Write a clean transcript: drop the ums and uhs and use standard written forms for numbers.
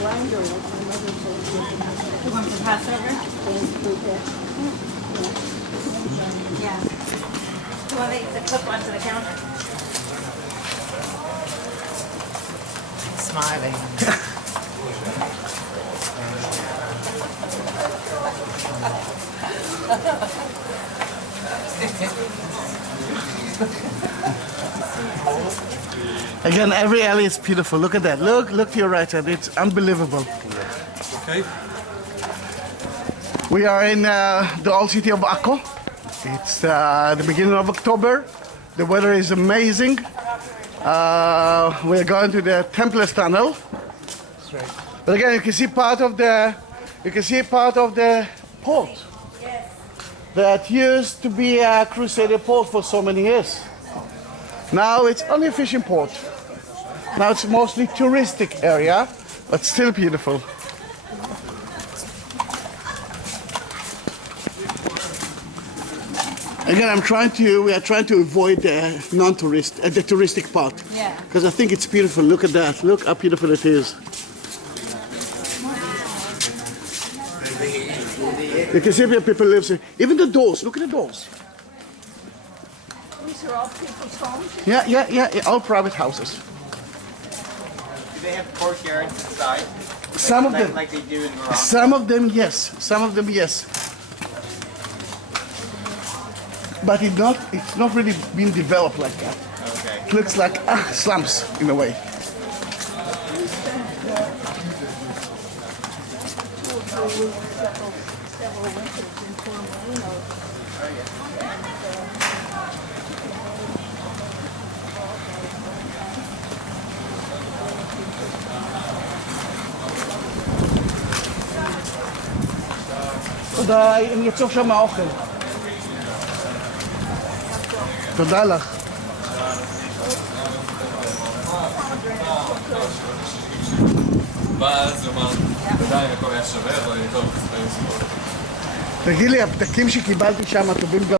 blind or my mother told me. You want some Passover? Yeah. You want to clip onto the counter? Smiling. Again, every alley is beautiful. Look at that. Look to your right hand. It's unbelievable. Okay. We are in the old city of Akko. It's the beginning of October. The weather is amazing. We're going to the Templars Tunnel. That's right. But again, you can see part of the port that used to be a crusader port for so many years. Now it's only a fishing port. Now it's mostly touristic area, but still beautiful. Again, we are trying to avoid the non-tourist, the touristic part. Yeah. Because I think it's beautiful. Look at that. Look how beautiful it is. You can see where people live. Even the doors. Look at the doors. These are all people's homes? Yeah. All private houses. Do they have courtyards inside? Some of them. Like they do in Morocco? Some of them, yes. Some of them, yes. But it's not really been developed like that. Okay. It looks like slums in a way. Several winters in Torremolinos. תודה, אני אצור שם האוכל. תודה לך. ואז הוא אמר, בוודאי הכל היה שווה, אבל אני טוב, תגיד לי, הפתקים שקיבלתי שם טובים גם